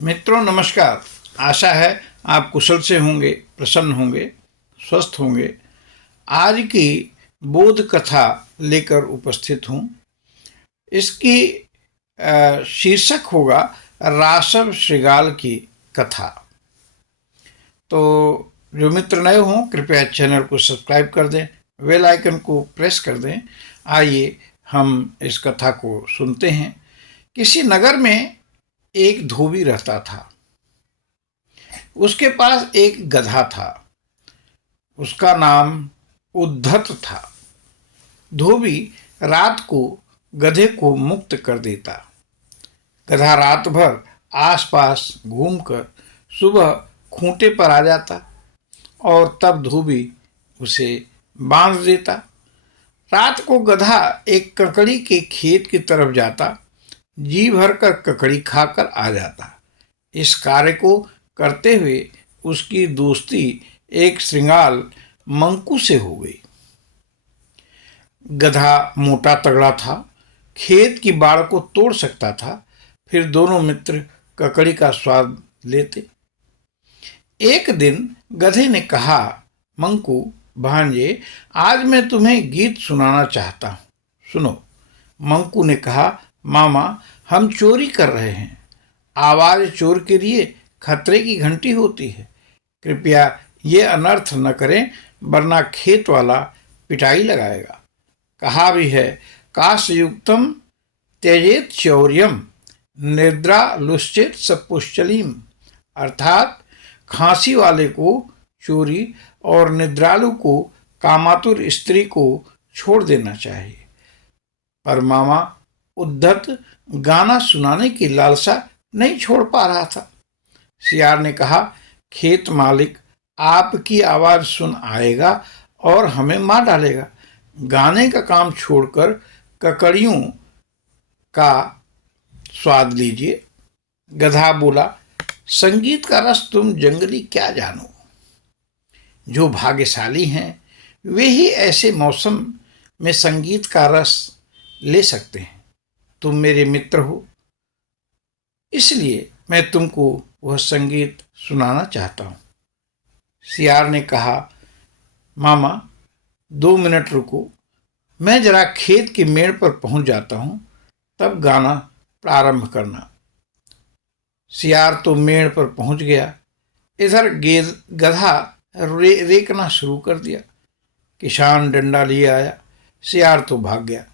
मित्रों नमस्कार। आशा है आप कुशल से होंगे, प्रसन्न होंगे, स्वस्थ होंगे। आज की बोध कथा लेकर उपस्थित हूँ। इसकी शीर्षक होगा रासव श्रृगाल की कथा। तो जो मित्र नए हों कृपया चैनल को सब्सक्राइब कर दें, बेल आइकन को प्रेस कर दें। आइए हम इस कथा को सुनते हैं। किसी नगर में एक धोबी रहता था। उसके पास एक गधा था। उसका नाम उद्धत था। धोबी रात को गधे को मुक्त कर देता। गधा रात भर आसपास घूमकर सुबह खूंटे पर आ जाता और तब धोबी उसे बांध देता। रात को गधा एक ककड़ी के खेत की तरफ जाता, जी भरकर ककड़ी खाकर आ जाता। इस कार्य को करते हुए उसकी दोस्ती एक श्रृंगाल मंकू से हो गई। गधा मोटा तगड़ा था, खेत की बाड़ को तोड़ सकता था। फिर दोनों मित्र ककड़ी का स्वाद लेते। एक दिन गधे ने कहा, मंकू भांजे, आज मैं तुम्हें गीत सुनाना चाहता हूँ, सुनो। मंकू ने कहा, मामा हम चोरी कर रहे हैं। आवाज चोर के लिए खतरे की घंटी होती है। कृपया ये अनर्थ न करें, वरना खेत वाला पिटाई लगाएगा। कहा भी है, काशयुक्तम त्यजेत चौर्यम निद्रा लुश्चित सपुश्चलीम। अर्थात खांसी वाले को चोरी और निद्रालु को कामातुर स्त्री को छोड़ देना चाहिए। पर मामा उद्धत गाना सुनाने की लालसा नहीं छोड़ पा रहा था। सियार ने कहा, खेत मालिक आपकी आवाज सुन आएगा और हमें मार डालेगा। गाने का काम छोड़कर ककड़ियों का स्वाद लीजिए। गधा बोला, संगीत का रस तुम जंगली क्या जानो। जो भाग्यशाली हैं वे ही ऐसे मौसम में संगीत का रस ले सकते हैं। तुम मेरे मित्र हो, इसलिए मैं तुमको वह संगीत सुनाना चाहता हूँ। सियार ने कहा, मामा 2 मिनट रुको, मैं जरा खेत के मेड़ पर पहुंच जाता हूँ, तब गाना प्रारंभ करना। सियार तो मेड़ पर पहुंच गया। इधर गधा रेकना शुरू कर दिया। किसान डंडा लिए आया। सियार तो भाग गया,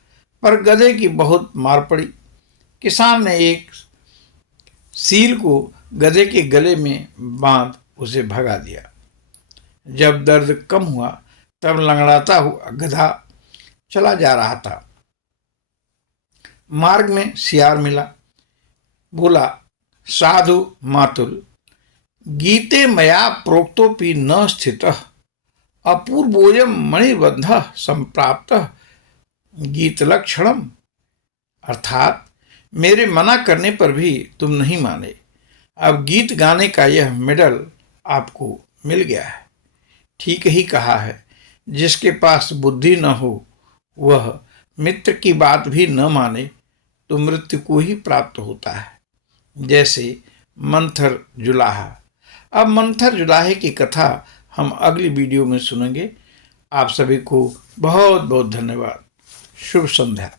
पर गधे की बहुत मार पड़ी। किसान ने एक सील को गधे के गले में बांध उसे भगा दिया। जब दर्द कम हुआ तब लंगड़ाता हुआ गधा चला जा रहा था। मार्ग में सियार मिला। बोला, साधु मातुल, गीते मया प्रोक्तोपि न स्थितः अपूर्वोऽयं मणिबन्धः संप्राप्तः गीतलक्षणम। अर्थात मेरे मना करने पर भी तुम नहीं माने। अब गीत गाने का यह मेडल आपको मिल गया है। ठीक ही कहा है, जिसके पास बुद्धि न हो वह मित्र की बात भी न माने तो मृत्यु को ही प्राप्त होता है। जैसे मंथर जुलाहा। अब मंथर जुलाहे की कथा हम अगली वीडियो में सुनेंगे। आप सभी को बहुत बहुत धन्यवाद। शुभ संध्या।